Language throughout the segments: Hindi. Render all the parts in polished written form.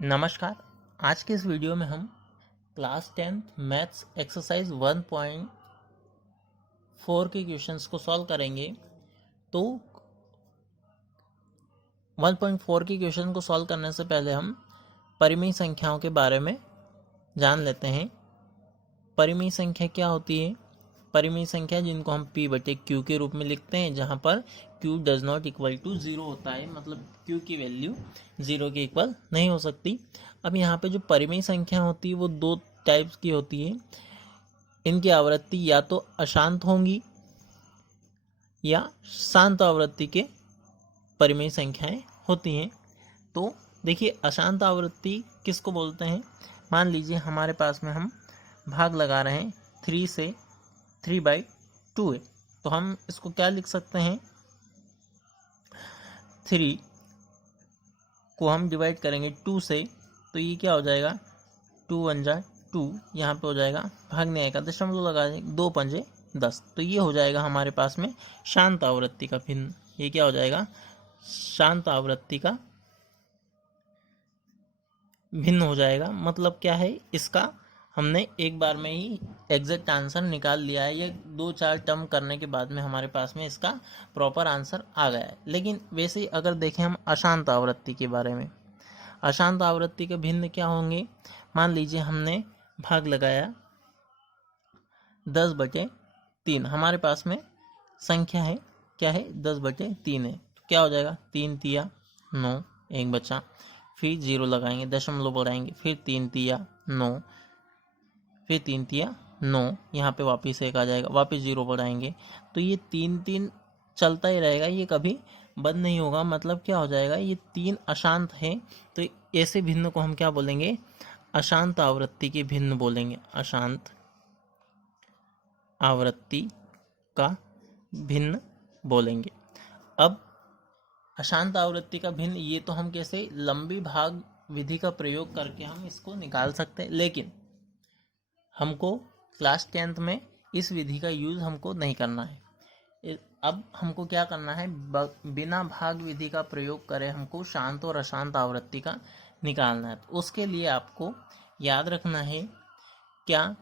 नमस्कार। आज के इस वीडियो में हम क्लास 10th मैथ्स एक्सरसाइज 1.4 के क्वेश्चंस को सॉल्व करेंगे। तो 1.4 के क्वेश्चन को सॉल्व करने से पहले हम परिमेय संख्याओं के बारे में जान लेते हैं। परिमेय संख्या क्या होती है? परिमेय संख्या जिनको हम p/q के रूप में लिखते हैं, जहाँ पर q does not equal to 0 होता है, मतलब q की वैल्यू 0 के इक्वल नहीं हो सकती। अब यहाँ पे जो परिमेय संख्या होती है वो दो टाइप्स की होती है। इनकी आवृत्ति या तो अशांत होंगी या शांत आवृत्ति के परिमेय संख्याएं होती हैं। तो देखिए, अशांत आवृत्ति किसको बोलते हैं? मान लीजिए हमारे पास में हम भाग लगा रहे हैं 3 से 3/2 है, तो हम इसको क्या लिख सकते हैं? 3 को हम डिवाइड करेंगे 2 से, तो ये क्या हो जाएगा? 2 1 जा 2, यहाँ पे हो जाएगा, भाग नहीं आएगा, दशमलव लगा देंगे, 2 पंजे 10। तो ये हो जाएगा हमारे पास में शांत आवृत्ति का भिन्न। ये क्या हो जाएगा? शांत आवृत्ति का भिन्न हो जाएगा। मतलब क्या है इसका? हमने एक बार में ही एग्जैक्ट आंसर निकाल लिया है। ये 2-4 टर्म करने के बाद में हमारे पास में इसका प्रॉपर आंसर आ गया है। लेकिन वैसे ही अगर देखें हम अशांत आवृत्ति के बारे में, अशांत आवृत्ति के भिन्न क्या होंगे? मान लीजिए हमने भाग लगाया 10/3, हमारे पास में संख्या है, क्या है? 10/3 है, तो क्या हो जाएगा? 3 तिया 9, एक बचा, फिर 0 लगाएंगे, दशमलव बढ़ाएंगे, फिर 3 तिया 9, फिर 3 तिया 9, यहाँ पे वापस एक आ जाएगा, वापस 0 बढ़ाएंगे। तो ये 3 चलता ही रहेगा, ये कभी बंद नहीं होगा। मतलब क्या हो जाएगा? ये 3 अशांत है, तो ऐसे भिन्न को हम क्या बोलेंगे? अशांत आवृत्ति के भिन्न बोलेंगे। अशांत आवृत्ति का भिन्न बोलेंगे। अब अशांत आवृत्ति का भिन्न, ये तो हम कैसे लंबी भाग विधि का प्रयोग करके हम इसको निकाल सकते हैं, लेकिन हमको क्लास 10th में इस विधि का यूज़ हमको नहीं करना है। अब हमको क्या करना है? बिना भाग विधि का प्रयोग करे हमको शांत और अशांत आवृत्ति का निकालना है। तो उसके लिए आपको याद रखना है क्या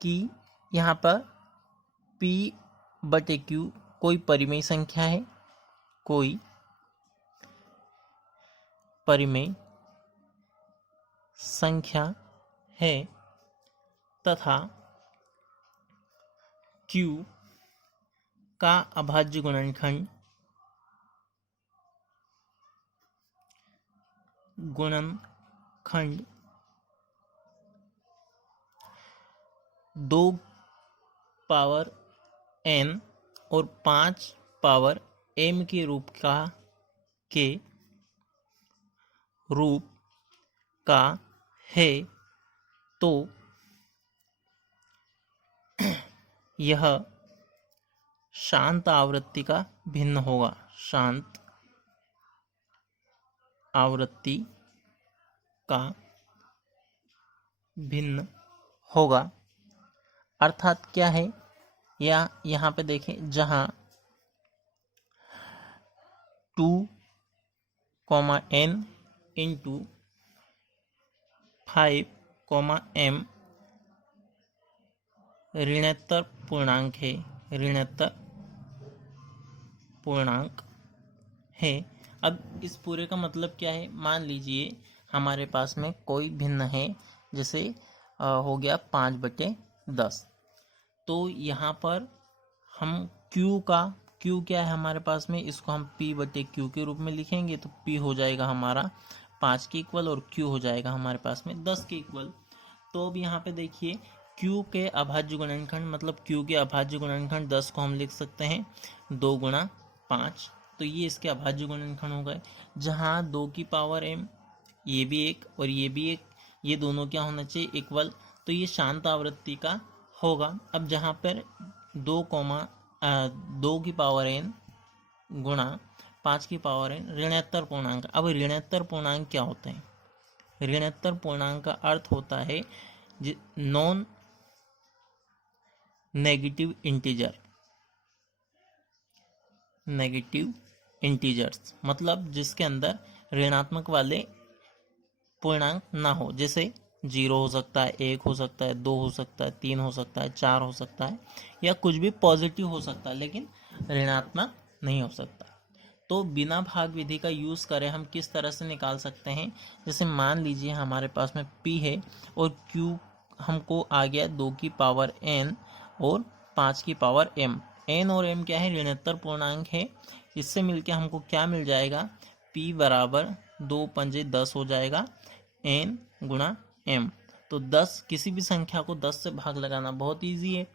कि यहाँ पर p/q कोई परिमेय संख्या है, कोई परिमेय संख्या है, तथा q का अभाज्य गुणनखंड 2 पावर n और 5 पावर m के रूप का है, तो यह शांत आवृत्ति का भिन्न होगा। शांत आवृत्ति का भिन्न होगा। अर्थात क्या है? या यहाँ पे देखें, जहाँ 2n इंटू 5m ऋणात्मक पूर्णांक है, ऋणात्मक पूर्णांक है। अब इस पूरे का मतलब क्या है? मान लीजिए हमारे पास में कोई भिन्न है, जैसे हो गया 5/10, तो यहाँ पर हम Q क्या है हमारे पास में? इसको हम p/q के रूप में लिखेंगे, तो p हो जाएगा हमारा 5 के इक्वल और q हो जाएगा हमारे पास में 10 के इक्वल। तो अब यहाँ पे देखिए, q के अभाज्य गुणनखंड, मतलब q के अभाज्य गुणनखंड 10 को हम लिख सकते हैं 2 गुणा 5, तो ये इसके अभाज्य गुणनखंड हो गए। जहाँ 2 की पावर m, ये भी एक और ये भी एक, ये दोनों क्या होना चाहिए? इक्वल। तो ये शांत आवृत्ति का होगा। अब जहाँ पर 2 की पावर n गुणा 5 की पावर n ऋणात्मक पूर्णांक। अब ऋणात्मक पूर्णांक क्या होते हैं? ऋणात्मक पूर्णांक का अर्थ होता है नॉन नेगेटिव इंटीजर्स, मतलब जिसके अंदर ऋणात्मक वाले पूर्णांक ना हो, जैसे 0 हो सकता है, 1 हो सकता है, 2 हो सकता है, 3 हो सकता है, 4 हो सकता है, या कुछ भी पॉजिटिव हो सकता है लेकिन ऋणात्मक नहीं हो सकता। तो बिना भाग विधि का यूज़ करें हम किस तरह से निकाल सकते हैं। जैसे मान लीजिए हमारे पास में p है और q हमको आ गया 2 की पावर n और 5 की पावर m। n और m क्या है, ऋणोत्तर पूर्णांक है। इससे मिलके हमको क्या मिल जाएगा, p बराबर 2 पंजे 10 हो जाएगा n गुणा m। तो 10, किसी भी संख्या को 10 से भाग लगाना बहुत ईजी है।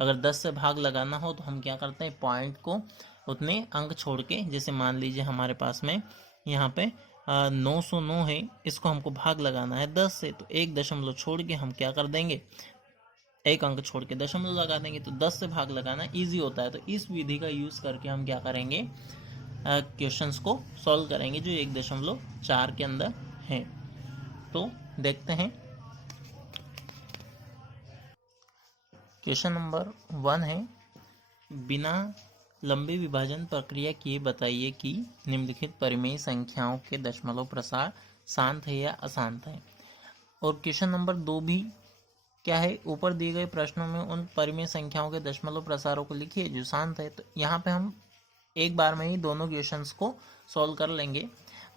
अगर 10 से भाग लगाना हो तो हम क्या करते हैं, पॉइंट को उतने अंक छोड़ के, जैसे मान लीजिए हमारे पास में यहाँ पे 909 है, इसको हमको भाग लगाना है 10 से, तो 1 दशमलव छोड़ के हम क्या कर देंगे, 1 अंक छोड़ के दशमलव लगा देंगे। तो 10 से भाग लगाना इजी होता है। तो इस विधि का यूज़ करके हम क्या करेंगे, क्वेश्चंस को सॉल्व करेंगे जो 1.4 के अंदर हैं। तो देखते हैं, क्वेश्चन नंबर 1 है, बिना लंबे विभाजन प्रक्रिया किए बताइए कि निम्नलिखित परिमेय संख्याओं के दशमलव प्रसार शांत है या अशांत है। और क्वेश्चन नंबर 2 भी क्या है, ऊपर दिए गए प्रश्नों में उन परिमेय संख्याओं के दशमलव प्रसारों को लिखिए जो शांत है। तो यहाँ पे हम एक बार में ही दोनों क्वेश्चंस को सॉल्व कर लेंगे।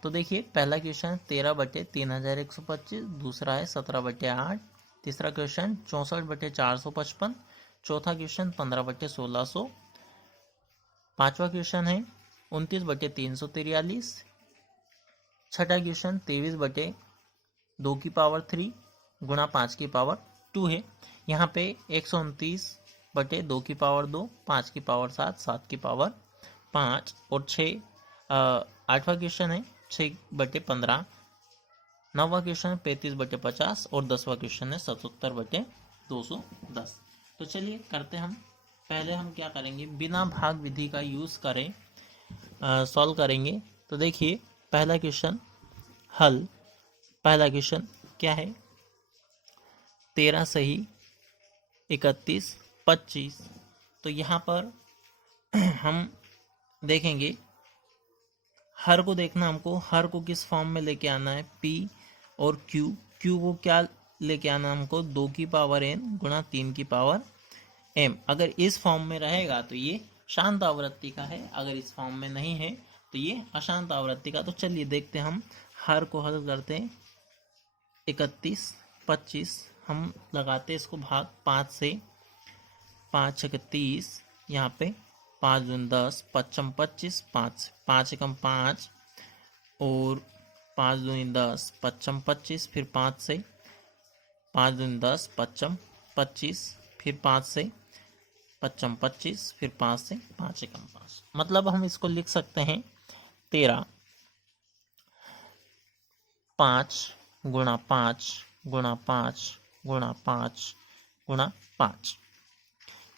तो देखिए, पहला क्वेश्चन 13/3125, दूसरा है 17/8, तीसरा क्वेश्चन 64/455, चौथा क्वेश्चन 15/1600, पांचवा क्वेश्चन है 29/343, छठा क्वेश्चन 23/2 की पावर 3 गुणा 5 की पावर 2 है। यहाँ पे 129/2 की पावर 2, 5 की पावर 7, 7 की पावर 5 और 6। आठवां क्वेश्चन है 6/15, नौवां क्वेश्चन 35/50 और 10वां क्वेश्चन है 77/210। तो चलिए करते हम, पहले हम क्या करेंगे, बिना भाग विधि का यूज़ करें सॉल्व करेंगे। तो देखिए, पहला क्वेश्चन हल, पहला क्वेश्चन क्या है, 13 सही 31 25। तो यहाँ पर हम देखेंगे, हर को देखना, हमको हर को किस फॉर्म में लेके आना है, p और q। q को क्या लेके आना हमको, 2 की पावर n गुणा 3 की पावर m। अगर इस फॉर्म में रहेगा तो ये शांत आवृत्ति का है, अगर इस फॉर्म में नहीं है तो ये अशांत आवृत्ति का। तो चलिए देखते हैं, हम हर को हल करते हैं। 31 25 हम लगाते हैं इसको भाग 5 से, 5 छक 30, यहाँ पे 5 दूनी 10, 5 25, 5 5 एकम 5 और 5 दूनी 10, 5 25, फिर 5 से 5 दूनी 10, 5 25, फिर 5 से 5 25, फिर 5 से 5 एकम 5। मतलब हम इसको लिख सकते हैं 13 5 गुणा 5 गुणा 5 गुणा 5 गुणा 5,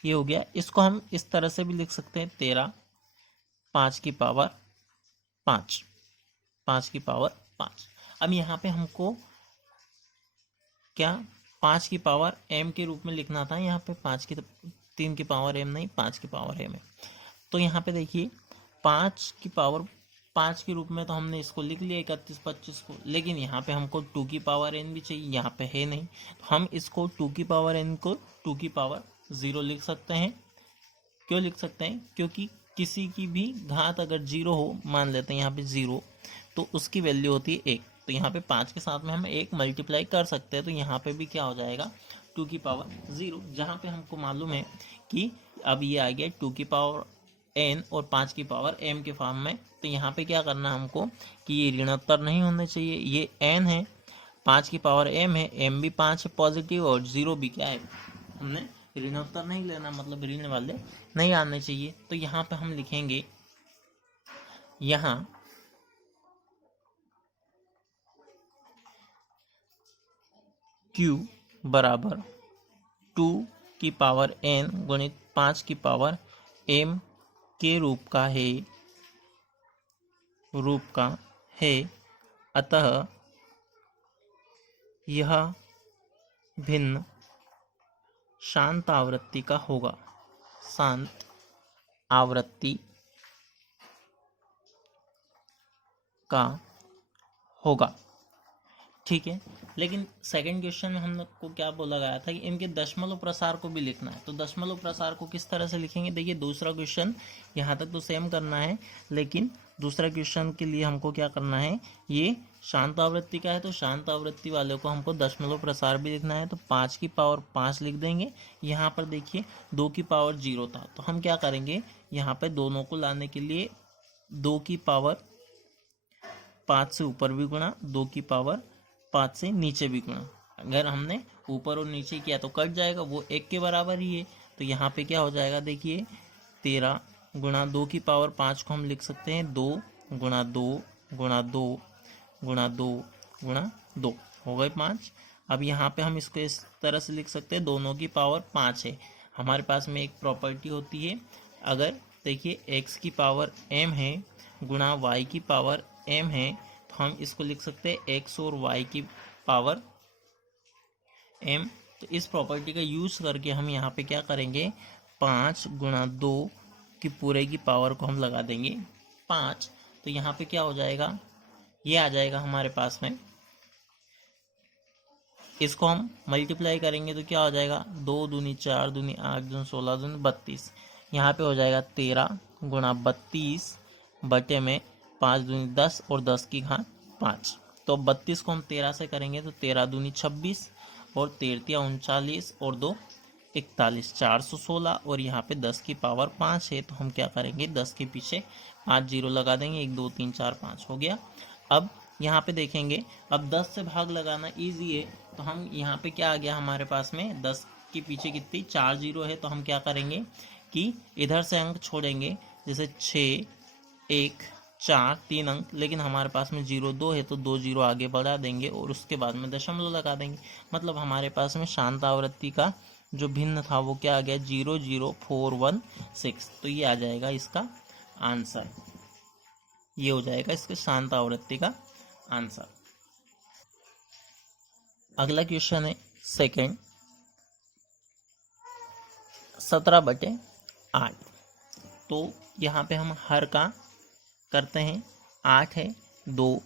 ये हो गया। इसको हम इस तरह से भी लिख सकते हैं, 13 5 की पावर 5, 5 की पावर 5। अब यहाँ पे हमको क्या 5 की पावर m के रूप में लिखना था, यहाँ पे 3 की पावर m नहीं, 5 की पावर m है। तो यहाँ पे देखिए 5 की पावर 5 के रूप में तो हमने इसको लिख लिया 31 25 को, लेकिन यहाँ पे हमको 2 की पावर n भी चाहिए, यहाँ पे है नहीं। तो हम इसको 2 की पावर n को 2 की पावर 0 लिख सकते हैं। क्यों लिख सकते हैं, क्योंकि किसी की भी घात अगर 0 हो, मान लेते हैं यहाँ पे 0, तो उसकी वैल्यू होती है 1। तो यहाँ पे 5 के साथ में हम 1 मल्टीप्लाई कर सकते हैं। तो यहाँ पे भी क्या हो जाएगा, 2 की पावर 0, जहाँ पे हमको मालूम है कि अब ये आ गया 2 की पावर n और 5 की पावर m के फॉर्म में। तो यहाँ पे क्या करना है हमको कि ये ऋणोत्तर नहीं होने चाहिए, ये n है, 5 की पावर m है, m भी 5 है पॉजिटिव और 0 भी क्या है, हमने ऋणोत्तर नहीं लेना, मतलब ऋण वाले नहीं आने चाहिए। तो यहाँ पे हम लिखेंगे, यहाँ q बराबर 2 की पावर n गुणित 5 की पावर m के रूप का है, अतः यह भिन्न शांत आवृत्ति का होगा, शांत आवृत्ति का होगा। ठीक है। लेकिन सेकंड क्वेश्चन में हम लोग को क्या बोला गया था कि इनके दशमलव प्रसार को भी लिखना है। तो दशमलव प्रसार को किस तरह से लिखेंगे, देखिए दूसरा क्वेश्चन यहाँ तक तो सेम करना है, लेकिन दूसरा क्वेश्चन के लिए हमको क्या करना है, ये शांत आवृत्ति का है तो शांत आवृत्ति वाले को हमको दशमलव प्रसार भी लिखना है। तो 5 की पावर 5 लिख देंगे। यहाँ पर देखिए 2 की पावर 0 था, तो हम क्या करेंगे, यहाँ पे दोनों को लाने के लिए 2 की पावर 5 से ऊपर भी गुणा, 2 की पावर 5 से नीचे भी गुणा। अगर हमने ऊपर और नीचे किया तो कट जाएगा, वो 1 के बराबर ही है। तो यहाँ पे क्या हो जाएगा, देखिए 13 गुणा 2 की पावर 5 को हम लिख सकते हैं 2 गुणा 2 गुणा 2 गुणा 2 गुणा 2, हो गए 5। अब यहाँ पे हम इसको इस तरह से लिख सकते हैं, दोनों की पावर 5 है। हमारे पास में एक प्रॉपर्टी होती है, अगर देखिए x की पावर m है गुणा y की पावर m है, तो हम इसको लिख सकते हैं x और y की पावर m। तो इस प्रॉपर्टी का यूज करके हम यहाँ पे क्या करेंगे, 5 गुणा 2 की पूरे की पावर को हम लगा देंगे 5। तो यहाँ पे क्या हो जाएगा, ये आ जाएगा हमारे पास में, इसको हम मल्टीप्लाई करेंगे तो क्या हो जाएगा, 2 दूनी 4 दूनी 8 दूनी 16 दूनी 32। यहाँ पे हो जाएगा 13 गुणा 32 बटे में 5 दूनी 10 और 10 की घात 5। तो 32 को हम 13 से करेंगे तो 13 दूनी 26 और 13 39 और 2 41, 416। और यहाँ पे 10 की पावर 5 है, तो हम क्या करेंगे, 10 के पीछे 5 जीरो लगा देंगे, 1 2 3 4 5 हो गया। अब यहाँ पे देखेंगे, अब 10 से भाग लगाना इजी है, तो हम यहाँ पे क्या आ गया हमारे पास में, 10 के पीछे कितनी 4 जीरो है, तो हम क्या करेंगे कि इधर से अंक छोड़ेंगे, जैसे 6 1 4 3 अंक, लेकिन हमारे पास में 0 2 है तो 2 जीरो आगे बढ़ा देंगे और उसके बाद में दशमलव लगा देंगे। मतलब हमारे पास में शांत आवृत्ति का जो भिन्न था वो क्या आ गया, 00416। तो ये आ जाएगा इसका आंसर, ये हो जाएगा इसके शांत आवृत्ति का आंसर। अगला क्वेश्चन है सेकंड, 17/8। तो यहाँ पे हम हर का करते हैं, 8 है, 2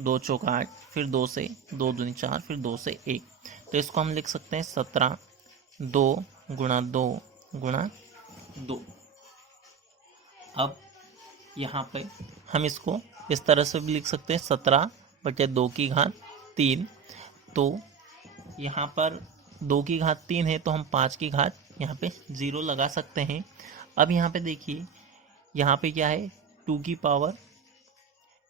2 चौका 8, फिर 2 से 2 दूनी 4, फिर 2 से 1। तो इसको हम लिख सकते हैं 17 2 गुणा 2 गुणा 2। अब यहाँ पे हम इसको इस तरह से भी लिख सकते हैं 17/2 की घात 3। तो यहाँ पर 2 की घात 3 है, तो हम 5 की घात यहाँ पे 0 लगा सकते हैं। अब यहाँ पे देखिए, यहाँ पे क्या है, 2 की पावर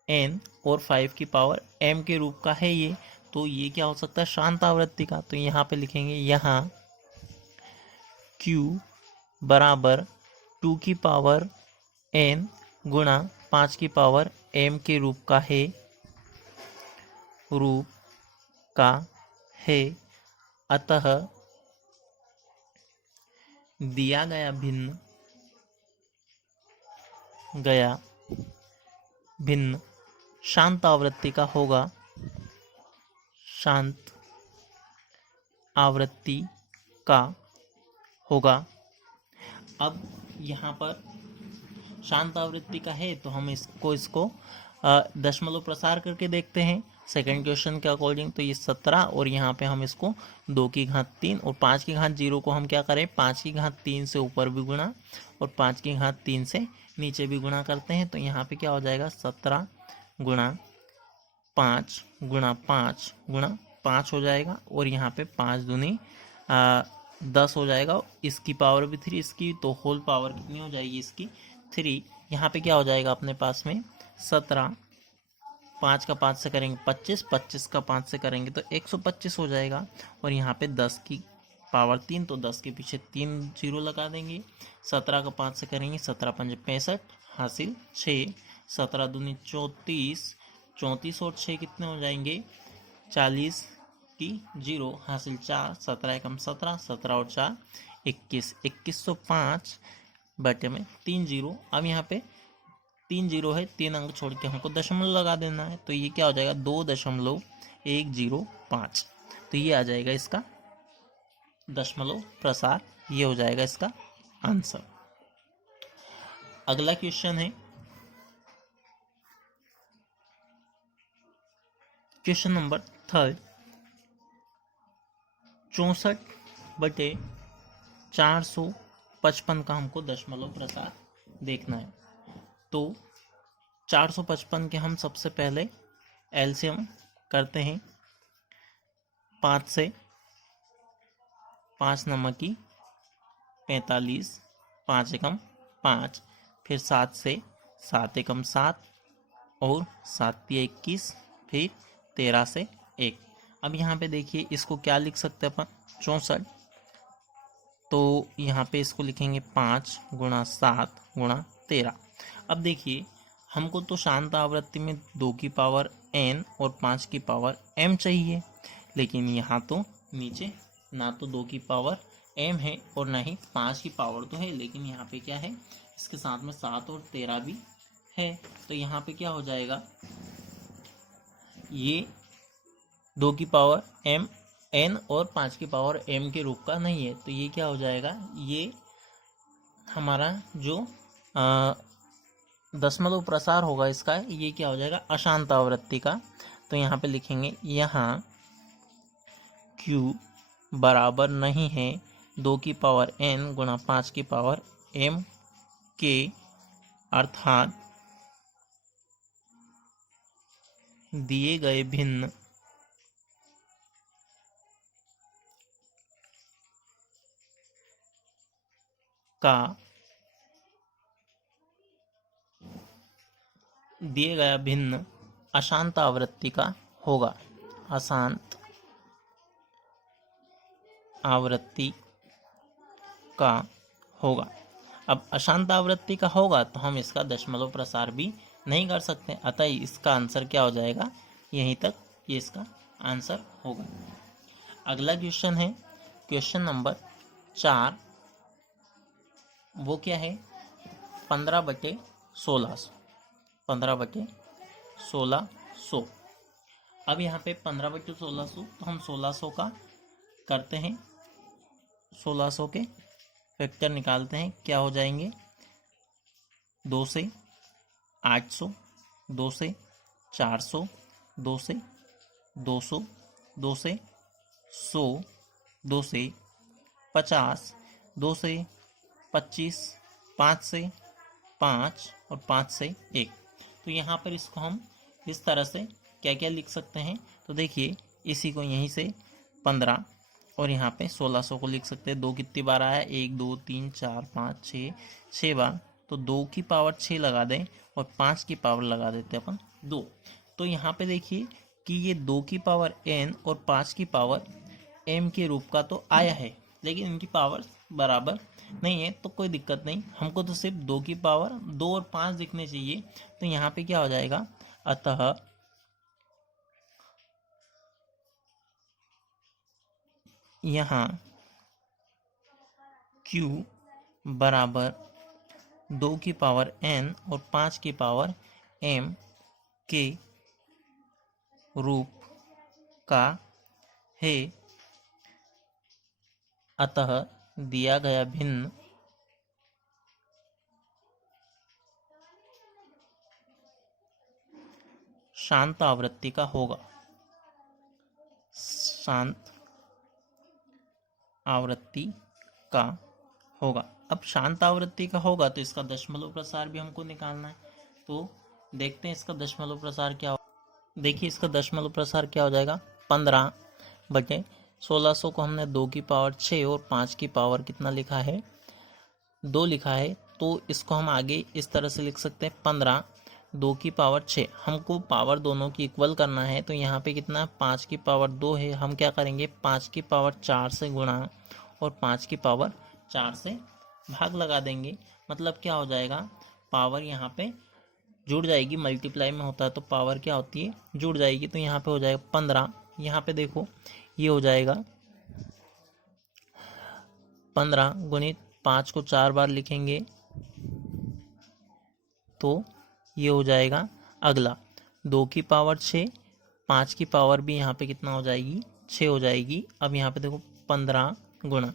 n और 5 की पावर m के रूप का है ये, तो ये क्या हो सकता है, शांत आवृत्ति का। तो यहाँ पे लिखेंगे, यहाँ q बराबर 2 की पावर n गुणा 5 की पावर m के रूप का है, अतः दिया गया भिन्न शांत आवृत्ति का होगा, शांत आवृत्ति का होगा। अब यहाँ पर शांत आवृत्ति का है, तो हम इसको दशमलव प्रसार करके देखते हैं सेकंड क्वेश्चन के अकॉर्डिंग। तो ये 17 और यहाँ पे हम इसको 2 की घात 3 और 5 की घात 0 को हम क्या करें, 5 की घात 3 से ऊपर भी गुणा और 5 की घात 3 से नीचे भी गुणा करते हैं। तो यहाँ पे क्या हो जाएगा, 17 गुणा 5 गुणा 5 गुणा 5 हो जाएगा, और यहाँ पे 5 दूनी 10 हो जाएगा, इसकी पावर भी 3, इसकी तो होल पावर कितनी हो जाएगी, इसकी 3। यहाँ पे क्या हो जाएगा अपने पास में, 17 5 का 5 से करेंगे 25, 25 का 5 से करेंगे तो 125 हो जाएगा। और यहाँ पे 10 की पावर 3, तो 10 के पीछे 3 जीरो लगा देंगे। 17 का 5 से करेंगे 17 5 65 हासिल 6, 17 दूनी 34, 34 और 6 कितने हो जाएंगे, 40 की 0 हासिल 4, 17 एकम 17, 17 और 4 21, 2105 बटे में 3 जीरो। अब यहाँ पे 3 जीरो है, 3 अंक छोड़ के हमको दशमलव लगा देना है, तो ये क्या हो जाएगा, 2.105। तो ये आ जाएगा इसका दशमलव प्रसार, ये हो जाएगा इसका आंसर। अगला क्वेश्चन है क्वेश्चन नंबर थर्ड 64/455 का हमको दशमलव प्रसार देखना है। तो 455 के हम सबसे पहले एलसीएम करते हैं। 5 से 5 नमकी 45, 5 एकम 5, फिर 7 से 7 एकम 7 और 7 तिया 21, फिर 13 से 1। अब यहाँ पे देखिए इसको क्या लिख सकते हैं अपन, 64। तो यहाँ पे इसको लिखेंगे 5 गुणा 7 गुणा 13। अब देखिए हमको तो शांत आवृत्ति में 2 की पावर n और 5 की पावर m चाहिए, लेकिन यहाँ तो नीचे ना तो 2 की पावर m है और ना ही 5 की पावर तो है, लेकिन यहाँ पे क्या है, इसके साथ में 7 और 13 भी है। तो यहाँ पे क्या हो जाएगा, ये 2 की पावर m n और 5 की पावर m के रूप का नहीं है। तो ये क्या हो जाएगा, ये हमारा जो दशमलव प्रसार होगा इसका, ये क्या हो जाएगा, अशांत आवृत्ति का। तो यहाँ पे लिखेंगे, यहाँ Q बराबर नहीं है 2 की पावर n गुणा 5 की पावर m के, अर्थात दिए गए भिन्न का दिए गया भिन्न अशांत आवृत्ति का होगा, अशांत आवृत्ति का होगा। अब अशांत आवृत्ति का होगा तो हम इसका दशमलव प्रसार भी नहीं कर सकते, अतः इसका आंसर क्या हो जाएगा, यहीं तक ये इसका आंसर होगा। अगला क्वेश्चन है क्वेश्चन नंबर 4। वो क्या है, 15/1600, 15/1600। अब यहाँ पे 15/1600, तो हम 1600 का करते हैं, 1600 के फैक्टर निकालते हैं, क्या हो जाएंगे, 2 से 800, 2 से 400, 2 से 200, 2 से 100, 2 से 50, 2 से 25, 5 से 5 और 5 से 1। तो यहाँ पर इसको हम इस तरह से क्या क्या लिख सकते हैं, तो देखिए इसी को यहीं से 15 और यहाँ पे 1600 को लिख सकते हैं। 2 कितनी बार आया, 1 2 3 4 5 6 बार, तो 2 की पावर 6 लगा दें और 5 की पावर लगा देते हैं अपन 2। तो यहाँ पे देखिए कि ये 2 की पावर n और 5 की पावर m के रूप का तो आया है, लेकिन इनकी पावर बराबर नहीं है, तो कोई दिक्कत नहीं, हमको तो सिर्फ 2 की पावर 2 और 5 दिखने चाहिए। तो यहाँ पे क्या हो जाएगा, अतः यहाँ Q बराबर 2 की पावर n और 5 की पावर m के रूप का है, अतः दिया गया भिन्न शांत आवृत्ति का होगा, शांत आवृत्ति का होगा। अब शांत आवृत्ति का होगा तो इसका दशमलव प्रसार भी हमको निकालना है, तो देखते हैं इसका दशमलव प्रसार क्या हो। देखिए इसका दशमलव प्रसार क्या हो जाएगा, 15/1600 को हमने 2 की पावर 6 और 5 की पावर कितना लिखा है, 2 लिखा है, तो इसको हम आगे इस तरह से लिख सकते हैं, 15 2 की पावर 6, हमको पावर दोनों की इक्वल करना है, तो यहाँ पे कितना है, 5 की पावर 2 है, हम क्या करेंगे 5 की पावर 4 से गुणा और 5 की पावर 4 से भाग लगा देंगे। मतलब क्या हो जाएगा, पावर यहाँ पे जुड़ जाएगी, मल्टीप्लाई में होता है तो पावर क्या होती है, जुड़ जाएगी। तो यहाँ पे हो जाएगा 15, यहाँ पे देखो ये हो जाएगा 15 गुणित 5 को 4 बार लिखेंगे तो ये हो जाएगा अगला 2 की पावर 6, 5 की पावर भी यहाँ पे कितना हो जाएगी, 6 हो जाएगी। अब यहाँ पे देखो 15 गुणा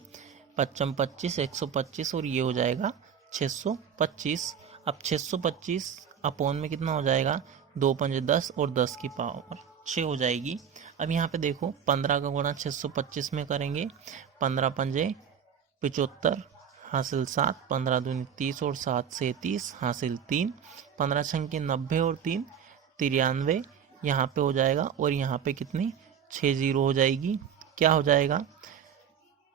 5 25 125 और ये हो जाएगा 625। अब 625 अपोन में कितना हो जाएगा, 2 5 10 और 10 की पावर 6 हो जाएगी। अब यहाँ पे देखो 15 का गुणा 625 में करेंगे, 15 पंजे 75 हासिल 7, 15 दूनी 30 और 7 से 30 हासिल 3, 15 छंके 90 और 3 93 यहाँ पे हो जाएगा। और यहाँ पे कितनी 6 जीरो हो जाएगी। क्या हो जाएगा,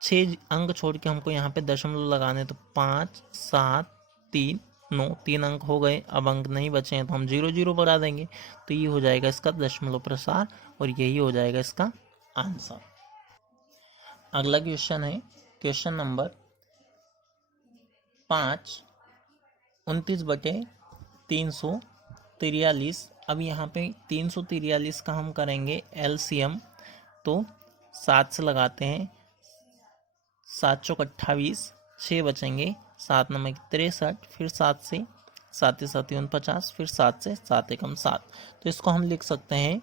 6 अंक छोड़ के हमको यहाँ पे दशमलव लगाने, तो 5 7 3 9 3 अंक हो गए। अब अंक नहीं बचे हैं तो हम 0 0 बढ़ा देंगे, तो ये हो जाएगा इसका दशमलव प्रसार और यही हो जाएगा इसका आंसर। अगला क्वेश्चन है क्वेश्चन नंबर 5, 29/343। अब यहाँ पे 343 का हम करेंगे एलसीएम, तो 7 से लगाते हैं, 7 चौक 28, 6 बचेंगे, 7 नंबर 63, फिर 7 से 7 7 49, फिर 7 से 7 एकम 7। तो इसको हम लिख सकते हैं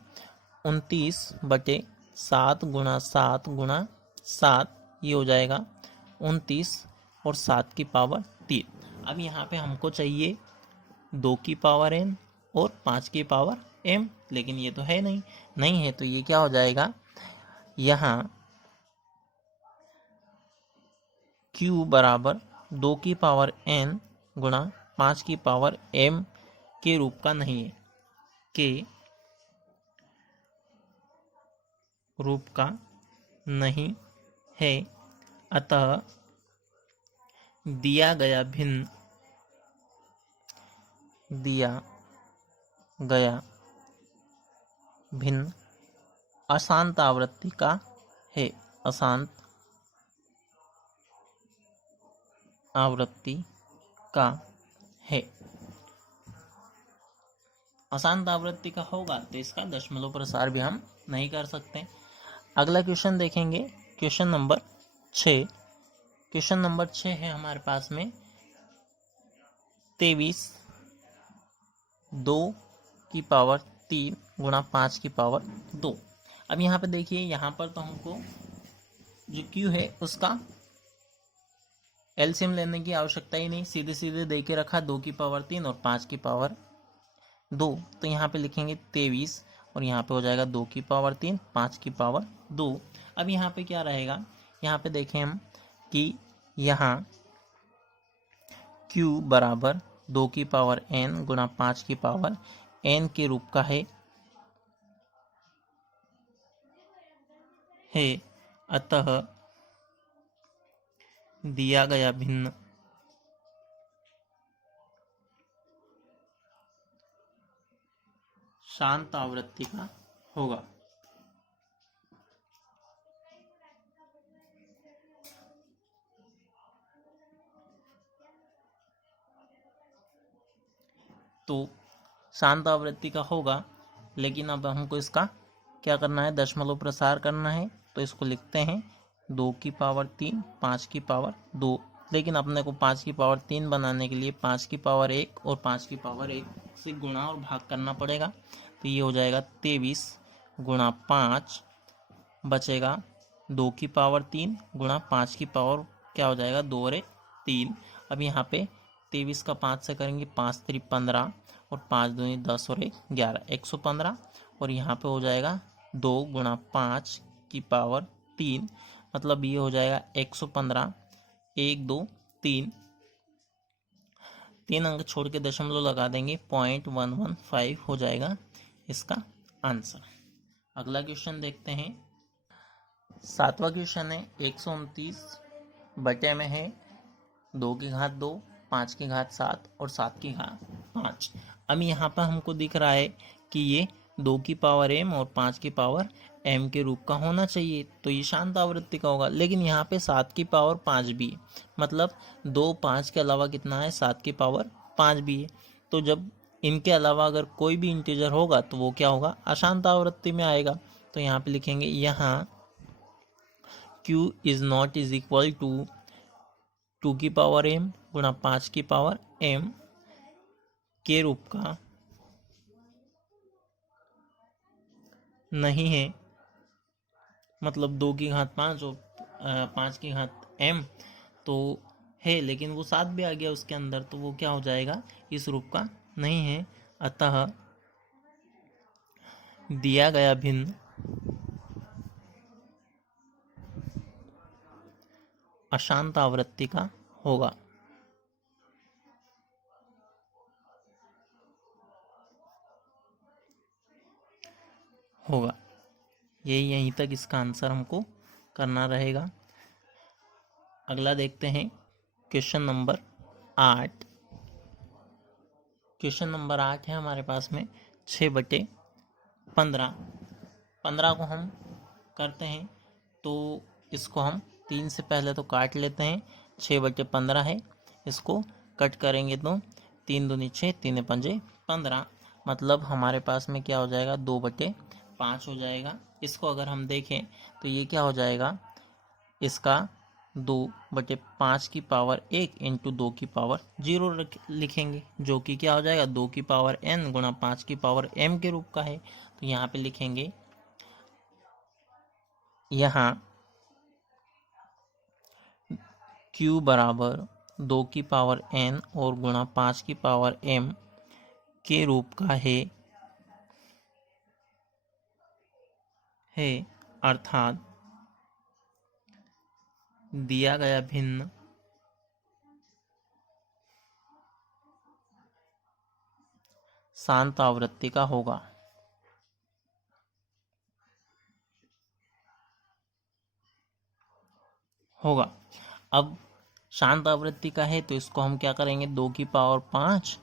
29/7 गुणा 7 गुणा 7, ये हो जाएगा 29 और 7 की पावर 3। अब यहाँ पे हमको चाहिए 2 की पावर n और 5 की पावर m, लेकिन ये तो है नहीं है, तो ये क्या हो जाएगा, यहाँ q बराबर 2 की पावर n गुणा 5 की पावर m के रूप का नहीं है, के रूप का नहीं है। अतः दिया गया भिन्न अशांत आवृत्ति का है, अशांत आवृत्ति का है। अशांत आवृत्ति का होगा तो इसका दशमलव प्रसार भी हम नहीं कर सकते। अगला क्वेश्चन देखेंगे, क्वेश्चन नंबर 6। क्वेश्चन नंबर 6 है हमारे पास में 23 2 की पावर 3 गुणा 5 की पावर 2। अब यहाँ पे देखिए, यहाँ पर तो हमको जो Q है उसका एलसीएम लेने की आवश्यकता ही नहीं, सीधे सीधे दे के रखा 2 की पावर 3 और 5 की पावर 2। तो यहाँ पे लिखेंगे 23 और यहाँ पे हो जाएगा 2 की पावर 3 5 की पावर 2। अब यहाँ पे क्या रहेगा, यहाँ पे देखें हम कि यहाँ Q बराबर 2 की पावर n गुणा 5 की पावर n के रूप का है। अतः दिया गया भिन्न शांत आवृत्ति का होगा। तो शांत आवृत्ति का होगा, लेकिन अब हमको इसका क्या करना है, दशमलव प्रसार करना है। तो इसको लिखते हैं 2 की पावर 3 5 की पावर 2, लेकिन अपने को 5 की पावर 3 बनाने के लिए 5 की पावर 1 और 5 की पावर 1 से गुणा और भाग करना पड़ेगा। तो ये हो जाएगा 23 गुणा 5, बचेगा 2 की पावर 3 गुणा 5 की पावर क्या हो जाएगा 2 और 1 3। अब यहाँ पे 23 का 5 से करेंगे, 5 3 15 और 5 दूनी 10 और 1 11 115। और यहाँ पे हो जाएगा 2 गुणा 5 की पावर 3, मतलब ये हो जाएगा 115 1 2 3 3 अंक छोड़ के दशमलव लगा देंगे, 0.115 हो जाएगा इसका आंसर। अगला क्वेश्चन देखते हैं, 7वां क्वेश्चन है 129 बटे में है 2 की घात 2 5 की घात 7 और 7 की घात 5। अब यहाँ पर हमको दिख रहा है कि ये 2 की पावर m और 5 की पावर m के रूप का होना चाहिए, तो ये शांत आवृत्ति का होगा। लेकिन यहाँ पे 7 की पावर 5 भी है, मतलब 2 5 के अलावा कितना है 7 की पावर 5 भी है। तो जब इनके अलावा अगर कोई भी इंटीजर होगा तो वो क्या होगा, अशांत आवृत्ति में आएगा। तो यहाँ पे लिखेंगे यहाँ Q is not is equal to 2 की पावर m गुणा 5 की पावर m के रूप का नहीं है, मतलब 2 की घात 5 और 5 की घात m तो है, लेकिन वो 7 भी आ गया उसके अंदर, तो वो क्या हो जाएगा, इस रूप का नहीं है। अतः दिया गया भिन्न अशांत आवृत्ति का होगा। यहीं तक इसका आंसर हमको करना रहेगा। अगला देखते हैं क्वेश्चन नंबर 8। क्वेश्चन नंबर 8 है हमारे पास में 6/15। 15 को हम करते हैं तो इसको हम 3 से पहले तो काट लेते हैं। 6/15 है, इसको कट करेंगे तो 3 दूनी 6, 3 पंजे 15, मतलब हमारे पास में क्या हो जाएगा 2/5 हो जाएगा। इसको अगर हम देखें तो ये क्या हो जाएगा, इसका 2/5 की पावर 1 इंटू 2 की पावर 0 लिखेंगे, जो कि क्या हो जाएगा 2 की पावर n गुणा 5 की पावर m के रूप का है। तो यहाँ पे लिखेंगे, यहाँ q बराबर 2 की पावर n और गुणा 5 की पावर m के रूप का है, अर्थात दिया गया भिन्न शांत आवृत्ति का होगा। अब शांत आवृत्ति का है तो इसको हम क्या करेंगे, 2 की पावर 5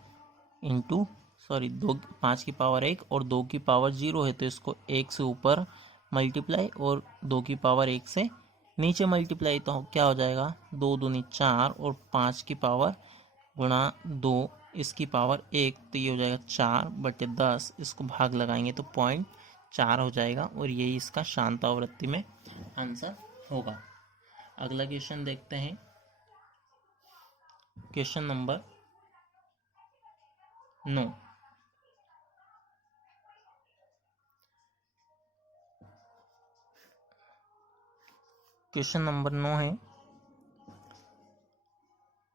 इंटू 5 की पावर 1 और 2 की पावर 0 है तो इसको 1 से ऊपर मल्टीप्लाई और 2 की पावर 1 से नीचे मल्टीप्लाई, तो क्या हो जाएगा 2 दूनी 4 और 5 की पावर गुणा 2 इसकी पावर 1, तो ये हो जाएगा 4/10। इसको भाग लगाएंगे तो 0.4 हो जाएगा और यही इसका शांत आवृत्ति में आंसर होगा। अगला क्वेश्चन देखते हैं, क्वेश्चन नंबर 9। क्वेश्चन नंबर 9 है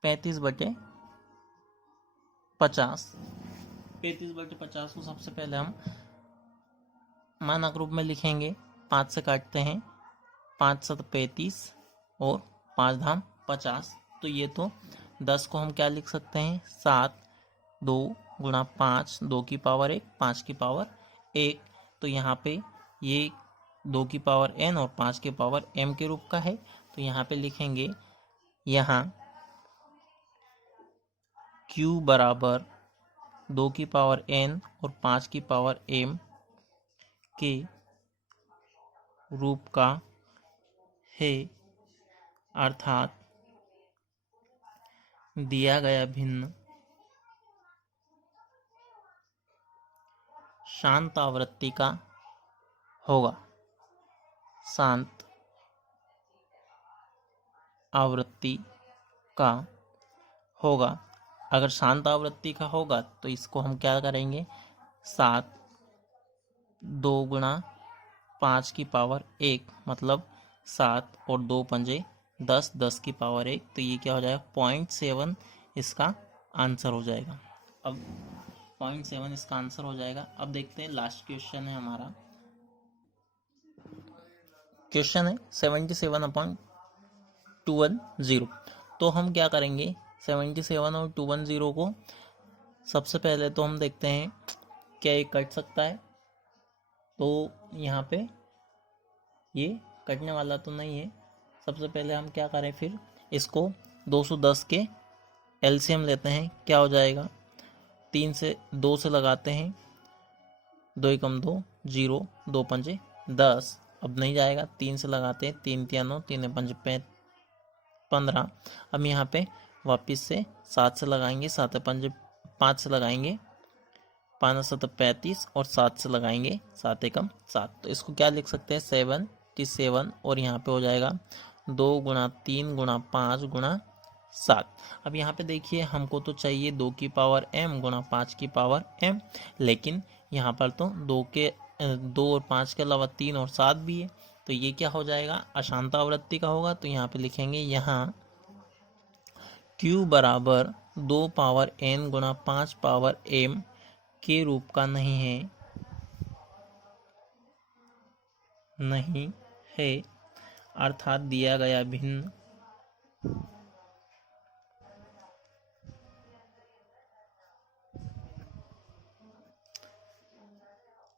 35/50। 35/50 को सबसे पहले हम मानक रूप में लिखेंगे, 5 से काटते हैं, 5 7 35 और 5 धाम 50, तो ये तो 10 को हम क्या लिख सकते हैं 7, 2 गुणा 5, 2 की पावर 1, 5 की पावर 1, तो यहाँ पे ये 2 की पावर n और 5 की पावर m के रूप का है, तो यहाँ पे लिखेंगे, यहाँ q बराबर 2 की पावर n और 5 की पावर m के रूप का है, अर्थात दिया गया भिन्न शांत आवृत्ति का होगा। शांत आवृत्ति का होगा। अगर शांत आवृत्ति का होगा तो इसको हम क्या करेंगे, 7 2 गुणा 5 की पावर 1, मतलब 7 और 2 पंजे 10, 10 की पावर 1, तो ये क्या हो जाएगा 0.7 इसका आंसर हो जाएगा। अब 0.7 इसका आंसर हो जाएगा। अब देखते हैं लास्ट क्वेश्चन है हमारा, क्वेश्चन है 77/210। तो हम क्या करेंगे, 77 और 210 को सबसे पहले तो हम देखते हैं क्या ये कट सकता है, तो यहाँ पे ये कटने वाला तो नहीं है। सबसे पहले हम क्या करें, फिर इसको 210 के एलसीएम लेते हैं, क्या हो जाएगा 3 से 2 से लगाते हैं, 2 एकम 2 0, 2 पंजे 10, अब नहीं जाएगा, 3 से लगाते हैं, 3 3 9, 3 पंजे 15। अब यहाँ पे वापस से 7 से लगाएंगे, 7 पंजे 5 से लगाएंगे, 5 7 35 और 7 से लगाएंगे, 7 एकम 7, तो इसको क्या लिख सकते हैं 77, और यहाँ पे हो जाएगा 2 गुणा 3 गुणा 5 गुणा 7। अब यहाँ पे देखिए हमको तो चाहिए 2 की पावर m गुणा 5 की पावर m, लेकिन यहाँ पर तो 2 और 5 के अलावा 3 और 7 भी है, तो ये क्या हो जाएगा अशांत आवृत्ति का होगा। तो यहाँ पे लिखेंगे, यहाँ q बराबर 2 पावर n गुणा 5 पावर m के रूप का नहीं है, अर्थात दिया गया भिन्न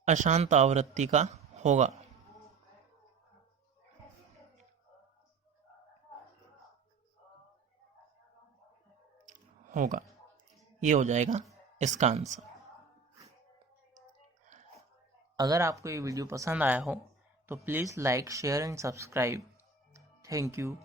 अशांत आवृत्ति का होगा। ये हो जाएगा इसका आंसर। अगर आपको ये वीडियो पसंद आया हो तो please like, share and subscribe. Thank you.